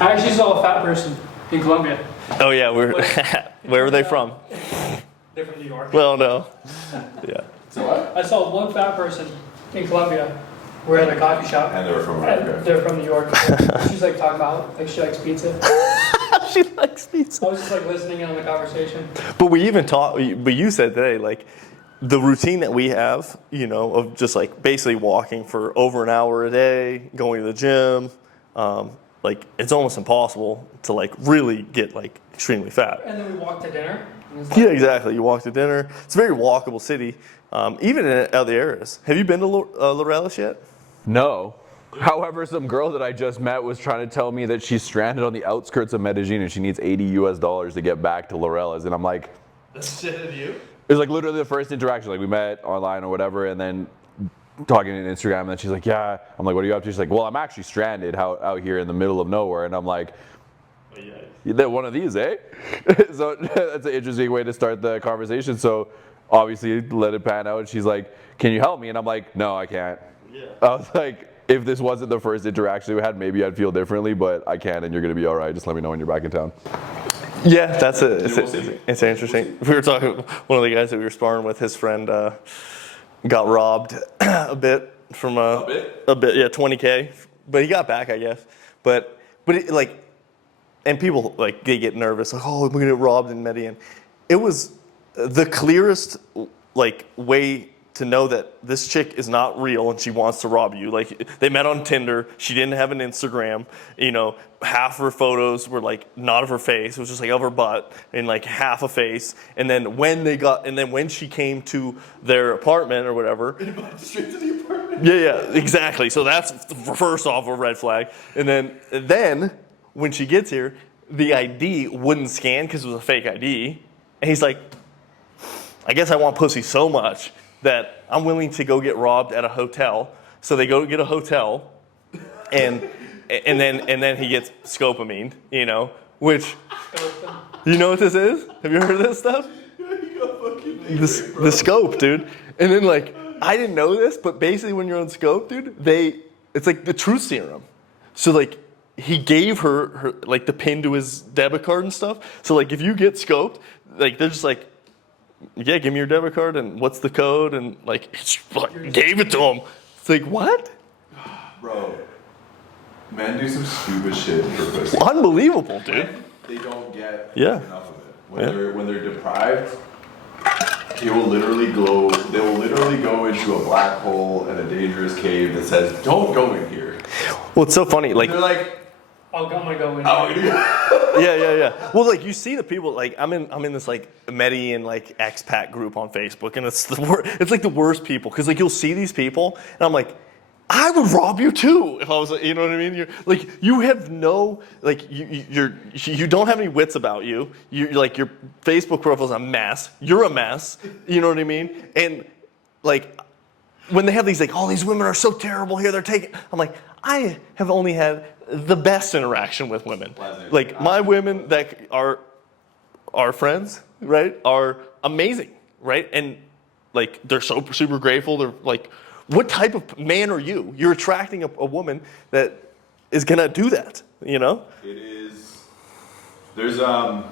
I actually saw a fat person in Colombia. Oh yeah, where were they from? They're from New York. Well, no. Yeah. So what? I saw one fat person in Colombia. We're at a coffee shop. And they were from And America. they're from New York. She's like talking about like she likes pizza. She likes pizza. I was just like listening in on the conversation. But we even talked. But you said today, like, the routine that we have, you know, of just like basically walking for over an hour a day, going to the gym, like it's almost impossible to like really get like extremely fat. And then we walked to dinner. And it's like, Yeah, exactly. You walk to dinner. It's a very walkable city, even in other areas. Have you been to Laureles yet? No. However, some girl that I just met was trying to tell me that she's stranded on the outskirts of Medellin and she needs $80 to get back to Laureles. And I'm like, That's shit at you. it was like literally the first interaction. Like we met online or whatever, and then talking on Instagram. And then she's like, yeah. I'm like, what are you up to? She's like, well, I'm actually stranded out here in the middle of nowhere. And I'm like, they're one of these, eh? So that's an interesting way to start the conversation. So obviously let it pan out. She's like, can you help me? And I'm like, no, I can't. Yeah. I was like, if this wasn't the first interaction we had, maybe I'd feel differently, but I can, and you're going to be all right. Just let me know when you're back in town. Yeah, that's it. It's interesting. We were talking. One of the guys that we were sparring with, his friend got robbed a bit from a bit, yeah, $20K, but he got back, I guess. But it, like, and people like they get nervous, like, oh, we're gonna get robbed in Medellin. It was the clearest like way to know that this chick is not real and she wants to rob you. Like, they met on Tinder. She didn't have an Instagram. You know, half of her photos were like not of her face. It was just like of her butt and like half a face. And then when she came to their apartment or whatever. Straight to the apartment. Yeah, exactly. So that's first off a red flag. And then when she gets here, the ID wouldn't scan because it was a fake ID. And he's like, I guess I want pussy so much that I'm willing to go get robbed at a hotel. So they go get a hotel, and then he gets scopamine, you know, which, you know what this is? Have you heard of this stuff? The scope, dude. And then like, I didn't know this, but basically when you're on scope, dude, it's like the truth serum. So like, he gave her like the pin to his debit card and stuff. So like, if you get scoped, like they're just like, yeah, give me your debit card and what's the code, and like gave it to him. It's like, what? Bro, men do some stupid shit for pussy. Unbelievable, dude. When they don't get Yeah. enough of it. When they're deprived, they will literally go into a black hole and a dangerous cave that says, don't go in here. Well, it's so funny. Like, They're like, I'm gonna go in. yeah. Well, like you see the people. Like I'm in this like Medellin like expat group on Facebook, and it's it's like the worst people because like you'll see these people, and I'm like, I would rob you too if I was, you know what I mean? You're like, you have no, like you don't have any wits about you. You're like, your Facebook profile's a mess. You're a mess. You know what I mean? And like, when they have these like, oh, these women are so terrible here, they're taking, I'm like, I have only had the best interaction with women. Like, my women that are friends, right, are amazing, right? And like, they're so super grateful. They're like, what type of man are you? You're attracting a woman that is gonna do that, you know? it is, there's, so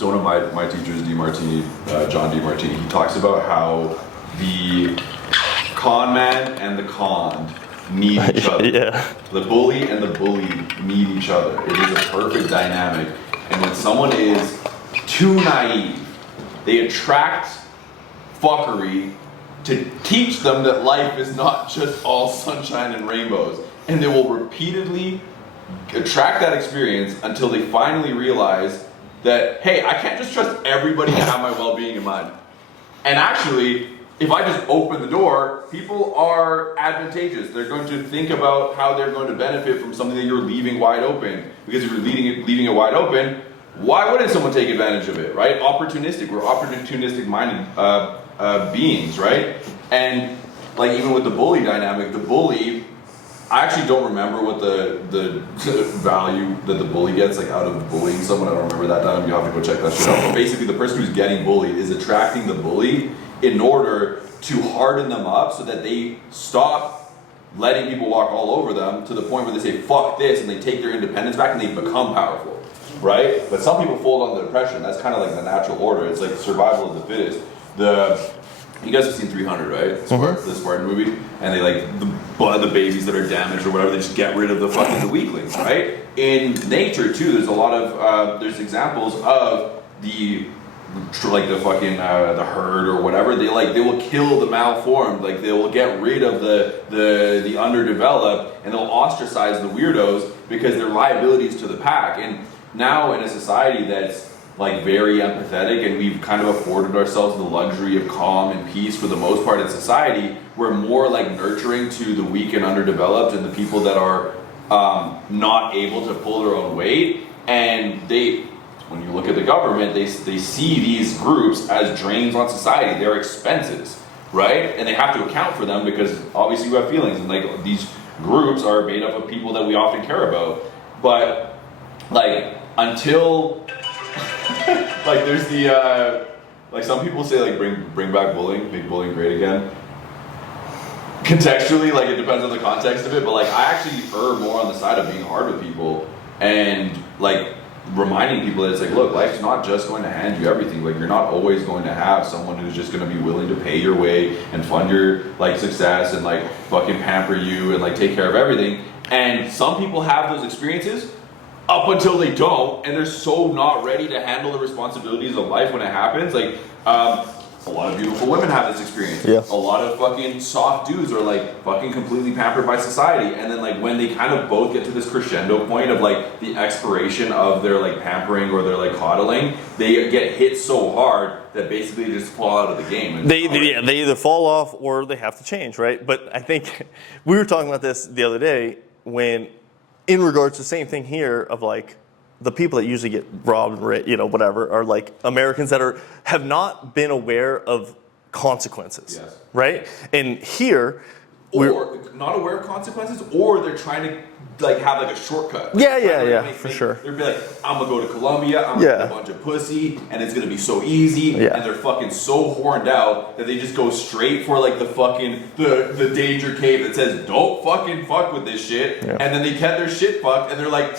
one of my teachers, John DeMartini, he talks about how the con man and the conned need each other. Yeah. The bully and the bullied need each other. It is a perfect dynamic. And when someone is too naive, they attract fuckery to teach them that life is not just all sunshine and rainbows. And they will repeatedly attract that experience until they finally realize that, hey, I can't just trust everybody to have my well-being in mind. And actually, if I just open the door, people are advantageous. They're going to think about how they're going to benefit from something that you're leaving wide open. Because if you're leaving it wide open, why wouldn't someone take advantage of it, right? We're opportunistic-minded beings, right? And like even with the bully dynamic, the bully, I actually don't remember what the value that the bully gets like out of bullying someone. I don't remember that time. You have to go check that shit out. But basically, the person who's getting bullied is attracting the bully in order to harden them up so that they stop letting people walk all over them to the point where they say fuck this and they take their independence back and they become powerful, right? But some people fold under depression. That's kind of like the natural order. It's like survival of the fittest. You guys have seen 300, right? The Spartan movie, and they like the babies that are damaged or whatever. They just get rid of the fucking weaklings, right? In nature too, there's a lot of there's examples of the herd or whatever. They will kill the malformed. Like they will get rid of the underdeveloped, and they'll ostracize the weirdos because they're liabilities to the pack. And now in a society that's like very empathetic, and we've kind of afforded ourselves the luxury of calm and peace for the most part in society, we're more like nurturing to the weak and underdeveloped and the people that are not able to pull their own weight. And when you look at the government, they see these groups as drains on society. They're expenses, right? And they have to account for them because obviously you have feelings, and like these groups are made up of people that we often care about. But like until like there's the like some people say like bring back bullying, make bullying great again. Contextually, like it depends on the context of it, but like I actually err more on the side of being hard with people and like reminding people that it's like, look, life's not just going to hand you everything. Like you're not always going to have someone who's just going to be willing to pay your way and fund your like success and like fucking pamper you and like take care of everything. And some people have those experiences up until they don't, and they're so not ready to handle the responsibilities of life when it happens. Like a lot of beautiful women have this experience. Yeah. A lot of fucking soft dudes are like fucking completely pampered by society, and then like when they kind of both get to this crescendo point of like the expiration of their like pampering or their like coddling, they get hit so hard that basically they just fall out of the game. They either fall off or they have to change, right? But I think we were talking about this the other day when, in regards to the same thing here of like the people that usually get robbed, whatever, are like Americans that have not been aware of consequences, yes. Right? And here, or not aware of consequences, or they're trying to like have like a shortcut. For sure. They're be like, I'm gonna go to Colombia, I'm gonna get a bunch of pussy, and it's gonna be so easy. Yeah. And they're fucking so horned out that they just go straight for like the fucking the danger cave that says don't fucking fuck with this shit. Yeah. And then they get their shit fucked, and they're like,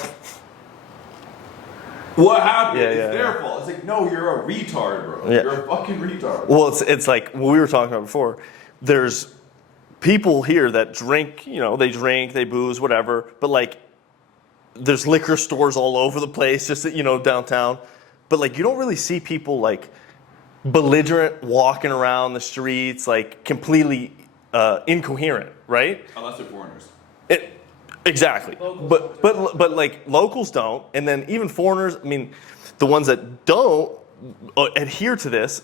what happened? It's their fault. It's like, no, you're a retard, bro. Yeah. You're a fucking retard. Well, it's like what we were talking about before. There's people here that drink, they booze, whatever, but like there's liquor stores all over the place, just downtown. But like you don't really see people like belligerent walking around the streets, like completely incoherent, right? Unless they're foreigners. Exactly. But like locals don't, and then even foreigners, I mean, the ones that don't adhere to this,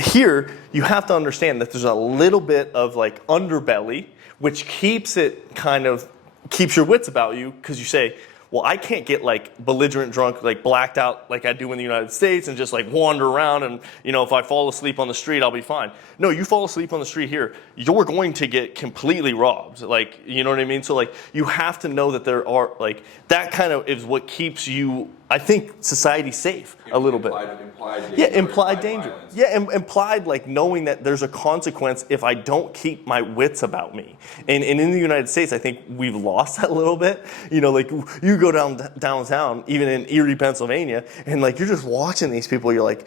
here you have to understand that there's a little bit of like underbelly, which keeps your wits about you, because you say, well, I can't get like belligerent drunk, like blacked out like I do in the United States and just like wander around and, if I fall asleep on the street, I'll be fine. No, you fall asleep on the street here, you're going to get completely robbed. Like, you know what I mean? So like you have to know that there are like, that kind of is what keeps you, I think, society safe a little bit. Implied danger. Violence. Yeah, implied like knowing that there's a consequence if I don't keep my wits about me. And in the United States, I think we've lost that a little bit. Like you go downtown, even in Erie, Pennsylvania, and like you're just watching these people, you're like,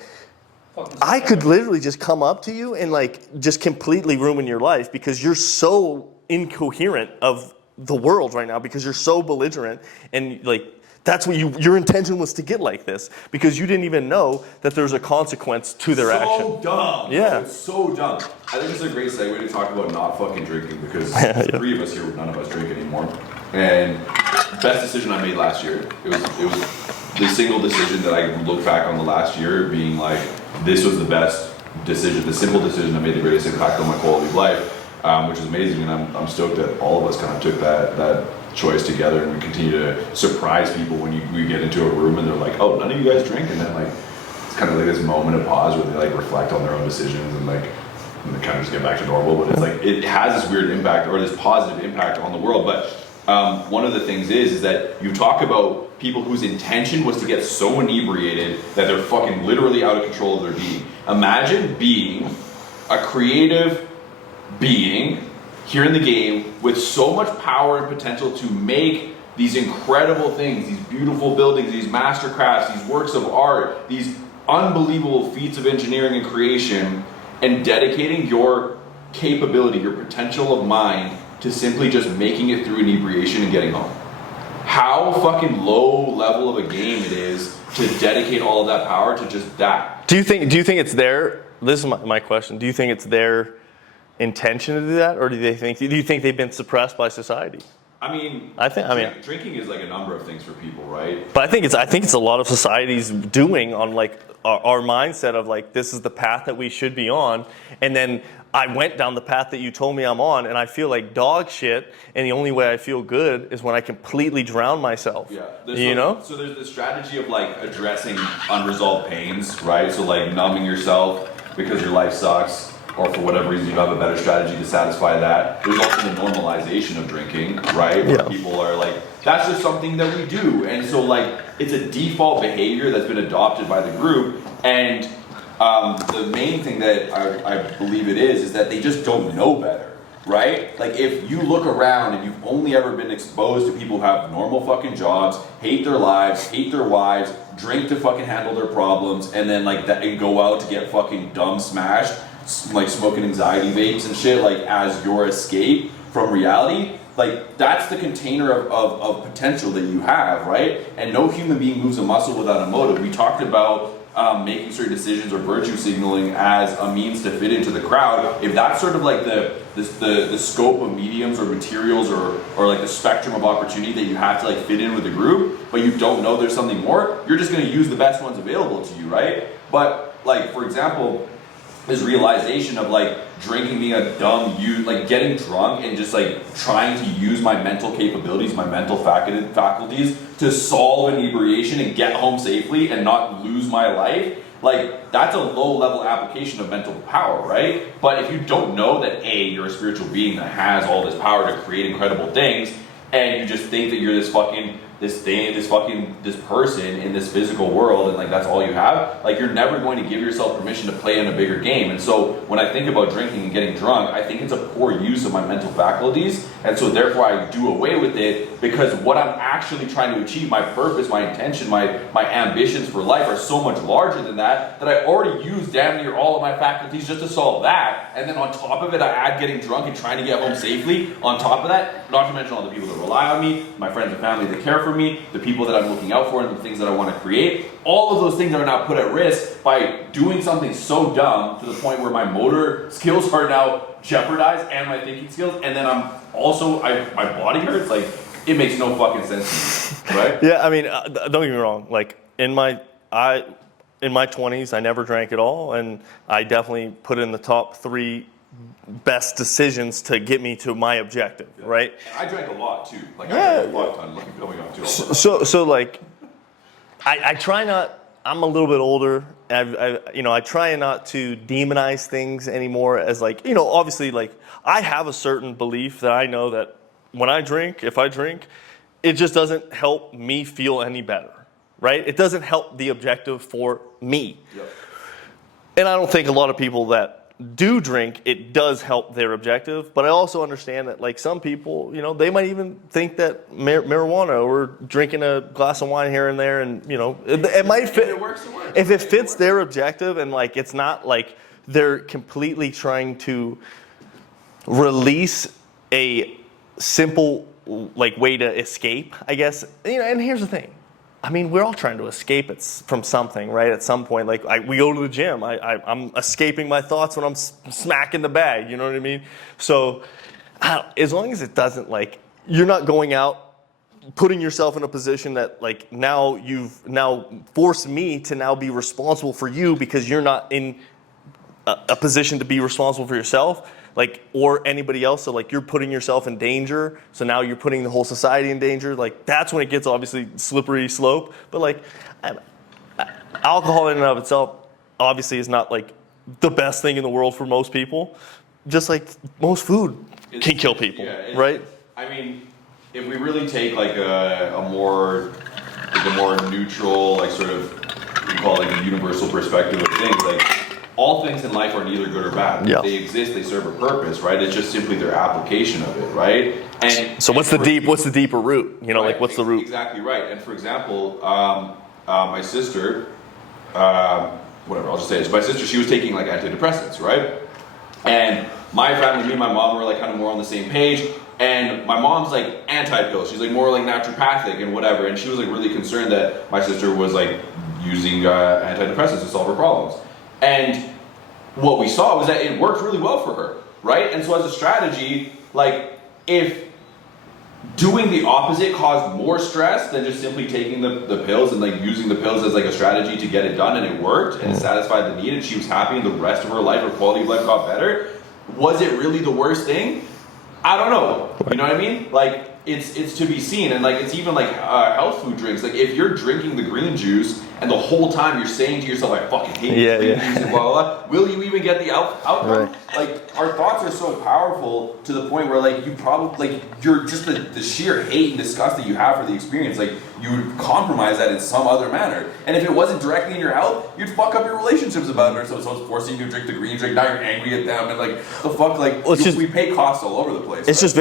I could literally just come up to you and like just completely ruin your life because you're so incoherent of the world right now, because you're so belligerent, and like that's what your intention was to get like this, because you didn't even know that there's a consequence to their action. So dumb. Yeah. It's so dumb. I think it's a great segue to talk about not fucking drinking, because the three of us here, none of us drink anymore. And best decision I made last year. It was the single decision that I look back on the last year being like, this was the best decision, the simple decision that made the greatest impact on my quality of life, which is amazing. And I'm stoked that all of us kind of took that choice together, and we continue to surprise people when we get into a room and they're like, oh, none of you guys drink, and then like it's kind of like this moment of pause where they like reflect on their own decisions and like and they kind of just get back to normal. But it's like it has this weird impact, or this positive impact on the world. But one of the things is that you talk about people whose intention was to get so inebriated that they're fucking literally out of control of their being. Imagine being a creative being here in the game with so much power and potential to make these incredible things, these beautiful buildings, these mastercrafts, these works of art, these unbelievable feats of engineering and creation, and dedicating your capability, your potential of mind to simply just making it through inebriation and getting home. How fucking low level of a game it is to dedicate all of that power to just that. Do you think it's their, this is my question, do you think it's their intention to do that, or do you think they've been suppressed by society? I mean, drinking is like a number of things for people, right? But I think it's a lot of society's doing on like our mindset of like, this is the path that we should be on, and then I went down the path that you told me I'm on, and I feel like dog shit, and the only way I feel good is when I completely drown myself. Yeah. So there's the strategy of like addressing unresolved pains, right? So like numbing yourself because your life sucks, or for whatever reason you have a better strategy to satisfy that. There's also the normalization of drinking, right? Where people are like, that's just something that we do. And so like, it's a default behavior that's been adopted by the group, and the main thing that I believe it is that they just don't know better, right? Like if you look around and you've only ever been exposed to people who have normal fucking jobs, hate their lives, hate their wives, drink to fucking handle their problems, and then like that, and go out to get fucking dumb smashed, like smoking anxiety vapes and shit, like as your escape from reality, like that's the container of potential that you have, right? And no human being moves a muscle without a motive. We talked about making certain decisions or virtue signaling as a means to fit into the crowd. If that's sort of like the scope of mediums or materials or like the spectrum of opportunity that you have to like fit in with the group, but you don't know there's something more, you're just going to use the best ones available to you, right? But like, for example, this realization of like drinking being a dumb use, like getting drunk and just like trying to use my mental capabilities, my mental faculties to solve inebriation and get home safely and not lose my life, like that's a low level application of mental power, right? But if you don't know that A, you're a spiritual being that has all this power to create incredible things, and you just think that you're this person in this physical world, and like that's all you have, like you're never going to give yourself permission to play in a bigger game. And so when I think about drinking and getting drunk, I think it's a poor use of my mental faculties, and so therefore I do away with it, because what I'm actually trying to achieve, my purpose, my intention, my ambitions for life are so much larger than that I already use damn near all of my faculties just to solve that, and then on top of it I add getting drunk and trying to get home safely on top of that, not to mention all the people that rely on me, my friends and family that care for me, the people that I'm looking out for, and the things that I want to create. All of those things are now put at risk by doing something so dumb to the point where my motor skills are now jeopardized and my thinking skills, and then I'm also, my body hurts. Like, it makes no fucking sense to me, right? Yeah, I mean, don't get me wrong. Like in my 20s, I never drank at all, and I definitely put in the top 3 best decisions to get me to my objective, right? I drank a lot too. Like I drank a lot of time, like going up to. So like, I try not. I'm a little bit older. I try not to demonize things anymore. As like, obviously, like I have a certain belief that I know that when if I drink, it just doesn't help me feel any better, right? It doesn't help the objective for me. Yep. And I don't think a lot of people that do drink, it does help their objective, but I also understand that like some people, they might even think that marijuana or drinking a glass of wine here and there, and it might fit. If it works, it works. If it fits their objective, and like it's not like they're completely trying to release a simple like way to escape, I guess. And here's the thing. I mean, we're all trying to escape from something, right? At some point, like we go to the gym. I'm escaping my thoughts when I'm smacking the bag. You know what I mean? So, as long as it doesn't like you're not going out, putting yourself in a position that like now you've forced me to now be responsible for you because you're not in a position to be responsible for yourself. Like, or anybody else, so like you're putting yourself in danger, so now you're putting the whole society in danger. Like that's when it gets obviously slippery slope. But like alcohol in and of itself obviously is not like the best thing in the world for most people. Just like most food can kill people, right? I mean, if we really take like a more neutral, like sort of, we call it like a universal perspective of things, like all things in life are neither good or bad. Yeah. They exist, they serve a purpose, right? It's just simply their application of it, right? And So what's the deeper root? You know, right, like what's the root? Exactly right. And for example, my sister, whatever, I'll just say this. My sister, she was taking like antidepressants, right? And my family, me and my mom were like kind of more on the same page. And my mom's like anti-pill. She's like more like naturopathic and whatever. And she was like really concerned that my sister was like using antidepressants to solve her problems. And what we saw was that it worked really well for her, right? And so as a strategy, like if doing the opposite caused more stress than just simply taking the pills and like using the pills as like a strategy to get it done, and it worked and it satisfied the need and she was happy and the rest of her life, her quality of life got better, was it really the worst thing? I don't know. You know what I mean? Like it's to be seen. And like it's even like health food drinks. Like if you're drinking the green juice and the whole time you're saying to yourself, I fucking hate green juice and blah, blah, blah, will you even get the outcome? Right. Like our thoughts are so powerful to the point where like you probably like you're just the sheer hate and disgust that you have for the experience, like you would compromise that in some other manner. And if it wasn't directly in your health, you'd fuck up your relationships about it. So someone's forcing you to drink the green drink, now you're angry at them and like the fuck, like we pay costs all over the place. It's just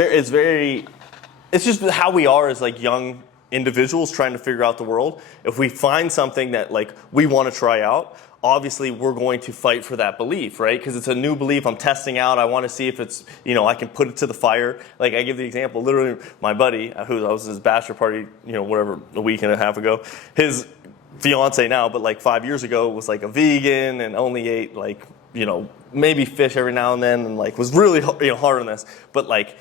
it's just how we are as like young individuals trying to figure out the world. If we find something that like we want to try out, obviously we're going to fight for that belief, right? Because it's a new belief I'm testing out. I want to see if it's, you know, I can put it to the fire. Like I give the example, literally my buddy, who I was at his bachelor party, you know, whatever, a week and a half ago, his fiance now, but like 5 years ago was like a vegan and only ate like, you know, maybe fish every now and then and like was really, you know, hard on this. But like,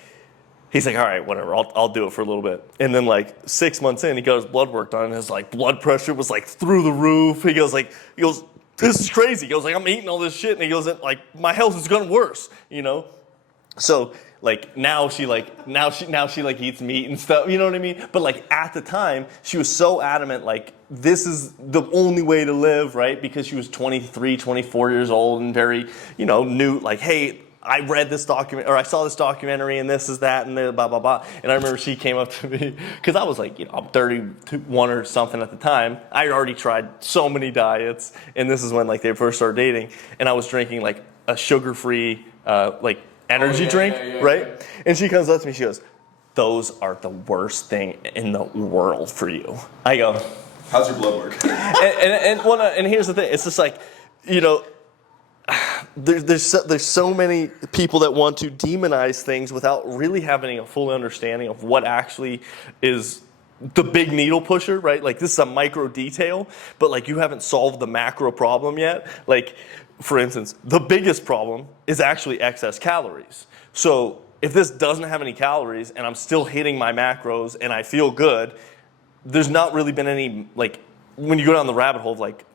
he's like, all right, whatever, I'll do it for a little bit. And then like 6 months in, he got his blood work done and his like blood pressure was like through the roof. He goes, this is crazy. He goes like, I'm eating all this shit. And he goes, like, my health has gotten worse, you know? So like now she eats meat and stuff, you know what I mean? But like at the time, she was so adamant, like this is the only way to live, right? Because she was 23, 24 years old and very, you know, new, like, hey, I read this document, or I saw this documentary, and this is that, and blah, blah, blah. And I remember she came up to me, because I was like, you know, I'm 31 or something at the time. I had already tried so many diets, and this is when like they first started dating, and I was drinking like a sugar-free like energy drink, right? Yeah. And she comes up to me, she goes, those are the worst thing in the world for you. I go, how's your blood work? and here's the thing, it's just like, you know, there's so many people that want to demonize things without really having a full understanding of what actually is the big needle pusher, right? Like this is a micro detail, but like you haven't solved the macro problem yet. Like, for instance, the biggest problem is actually excess calories. So if this doesn't have any calories and I'm still hitting my macros and I feel good, there's not really been any, like, when you go down the rabbit hole of like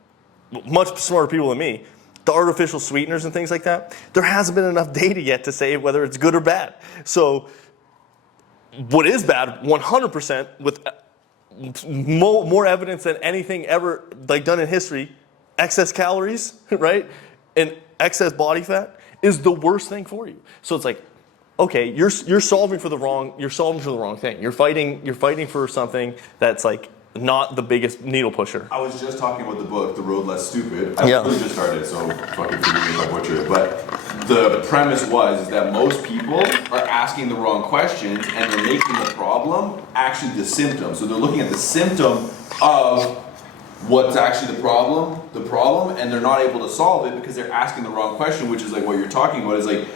much smarter people than me, the artificial sweeteners and things like that, there hasn't been enough data yet to say whether it's good or bad. So what is bad, 100% with more evidence than anything ever like done in history, excess calories, right? And excess body fat is the worst thing for you. So it's like, okay, you're solving for the wrong thing. You're fighting for something that's like not the biggest needle pusher. I was just talking about the book, The Road Less Stupid. I really just started, so fucking forgive me if I butcher it. But the premise is that most people are asking the wrong questions and they're making the problem actually the symptom. So they're looking at the symptom of what's actually the problem, and they're not able to solve it because they're asking the wrong question, which is like what you're talking about is like,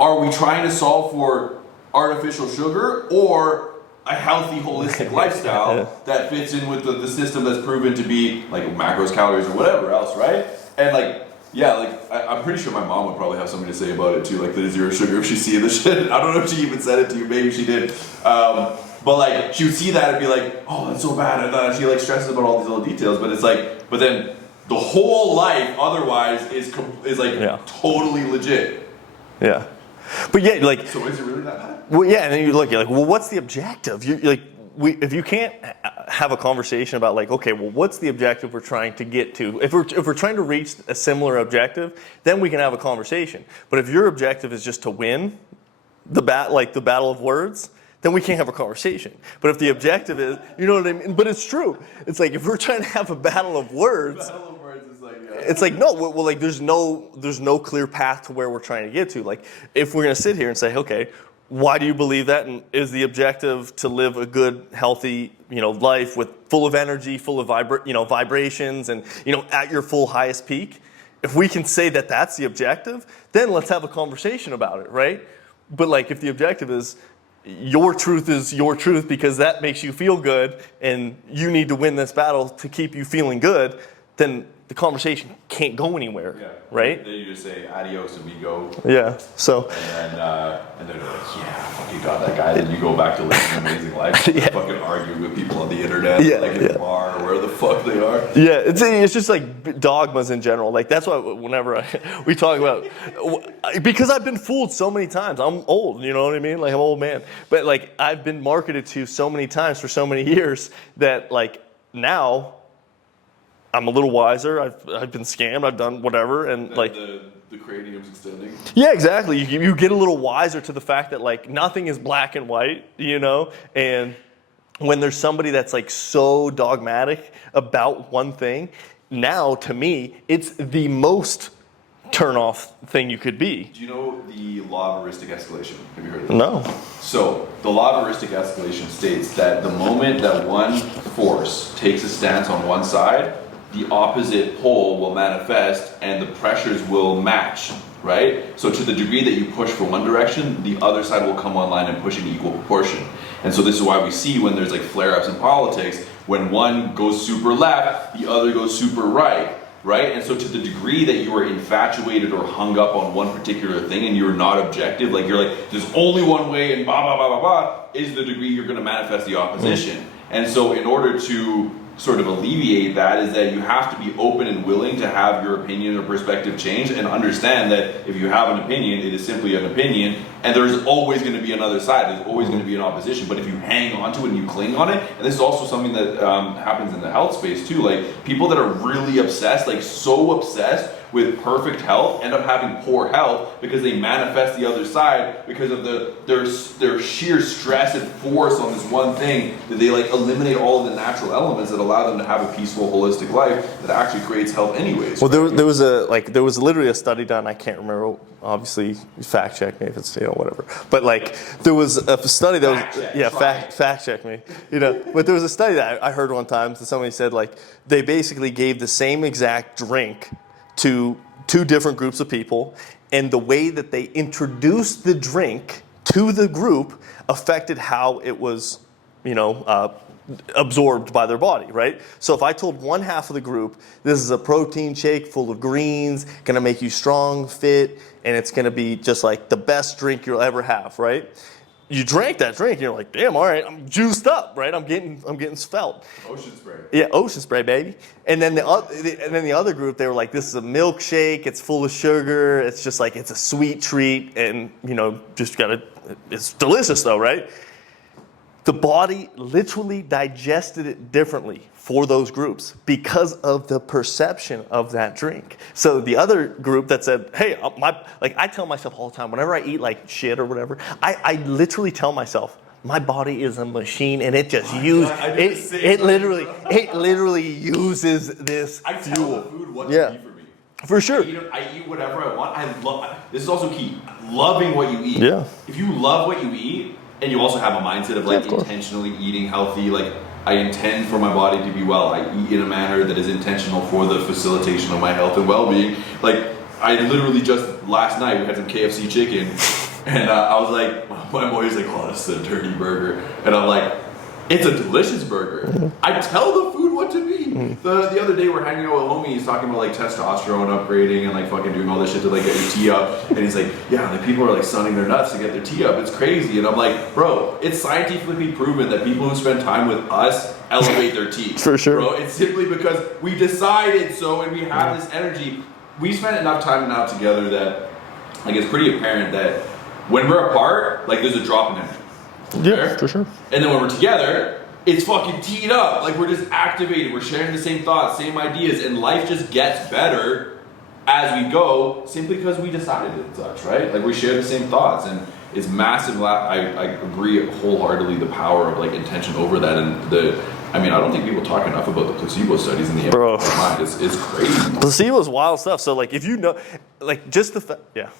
are we trying to solve for artificial sugar or a healthy, holistic lifestyle that fits in with the system that's proven to be like macros, calories, or whatever else, right? And like, yeah, like I'm pretty sure my mom would probably have something to say about it too, like the zero sugar if she see the shit. I don't know if she even said it to you, maybe she did. But like she would see that and be like, oh, that's so bad. And she like stresses about all these little details, but it's like, but then the whole life otherwise is like totally legit. Yeah. But yeah, like. So is it really that bad? Well, yeah, and then you're like, well, what's the objective? If you can't have a conversation about like, okay, well, what's the objective we're trying to get to? If we're trying to reach a similar objective, then we can have a conversation. But if your objective is just to win the battle of words, then we can't have a conversation. But if the objective is, you know what I mean? But it's true. It's like if we're trying to have a battle of words. Battle of words is like, it's like no, well, like there's no clear path to where we're trying to get to. Like if we're gonna sit here and say, okay, why do you believe that? And is the objective to live a good, healthy, life with full of energy, full of vibrations, and at your full highest peak? If we can say that that's the objective, then let's have a conversation about it, right? But like if the objective is your truth is your truth because that makes you feel good and you need to win this battle to keep you feeling good, then the conversation can't go anywhere, right? Then you just say adios and we go. Yeah, so. And then they're like, yeah, fuck you got that guy. Then you go back to living an amazing life. Yeah. Fucking arguing with people on the internet, like in a bar or where the fuck they are. Yeah, it's just like dogmas in general. Like that's why whenever we talk about, because I've been fooled so many times. I'm old, you know what I mean? Like I'm an old man. But like I've been marketed to so many times for so many years that like now I'm a little wiser. I've been scammed. I've done whatever, and like the cranium's extending. Yeah, exactly. You get a little wiser to the fact that like nothing is black and white, and when there's somebody that's like so dogmatic about one thing, now to me it's the most turn off thing you could be. Do you know the law of heuristic escalation? Have you heard of it? No. So the law of heuristic escalation states that the moment that one force takes a stance on one side, the opposite pole will manifest and the pressures will match, right? So to the degree that you push for one direction, the other side will come online and push in equal proportion. And so this is why we see when there's like flare-ups in politics, when one goes super left, the other goes super right, right? And so to the degree that you are infatuated or hung up on one particular thing and you're not objective, like you're like, there's only one way and blah, blah, blah, blah, blah, is the degree you're gonna manifest the opposition. And so in order to sort of alleviate that is that you have to be open and willing to have your opinion or perspective change and understand that if you have an opinion, it is simply an opinion and there's always going to be another side, there's always going to be an opposition, but if you hang on to it and you cling on it, and this is also something that happens in the health space too, like people that are really obsessed, like so obsessed with perfect health end up having poor health because they manifest the other side because of their sheer stress and force on this one thing that they like eliminate all of the natural elements that allow them to have a peaceful holistic life that actually creates health anyways. Well, there was literally a study done. I can't remember. Obviously, fact check me if it's whatever. But like there was a study that was fact check me. But there was a study that I heard one time that somebody said like they basically gave the same exact drink to two different groups of people, and the way that they introduced the drink to the group affected how it was, absorbed by their body, right? So if I told one half of the group, this is a protein shake full of greens, gonna make you strong, fit, and it's gonna be just like the best drink you'll ever have, right? You drank that drink, and you're like, damn, all right, I'm juiced up, right? I'm getting svelte. Ocean spray. Yeah, ocean spray, baby. And then the other group, they were like, this is a milkshake. It's full of sugar. It's just like it's a sweet treat, and it's delicious though, right? The body literally digested it differently for those groups because of the perception of that drink. So the other group that said, hey, I tell myself all the time, whenever I eat like shit or whatever, I literally tell myself, my body is a machine and it just it literally uses this I tell fuel. the food what to be for me. For sure. I eat whatever I want. This is also key. Loving what you eat. Yeah. If you love what you eat, and you also have a mindset of like intentionally eating healthy, like I intend for my body to be well. I eat in a manner that is intentional for the facilitation of my health and well-being. Like I literally just last night we had some KFC chicken, and I was like, my boy's like, oh, this is a dirty burger, and I'm like, it's a delicious burger. Mm-hmm. I tell the food what to be. Mm-hmm. The other day we're hanging out with homie, he's talking about like testosterone upgrading and like fucking doing all this shit to like get your T up. And he's like, yeah, like people are like sunning their nuts to get their T up. It's crazy. And I'm like, bro, it's scientifically proven that people who spend time with us elevate their T. For sure. Bro, it's simply because we decided so and we have this energy. We spent enough time now together that like it's pretty apparent that when we're apart, like there's a drop in energy. Yeah, for sure. And then when we're together, it's fucking teed up. Like we're just activated. We're sharing the same thoughts, same ideas, and life just gets better as we go simply because we decided it such, right? Like we share the same thoughts, and it's massive. I agree wholeheartedly the power of like intention over that, and I mean, I don't think people talk enough about the placebo studies in the Bro. mind. It's crazy. Placebo is wild stuff. So like if you know, like just the yeah.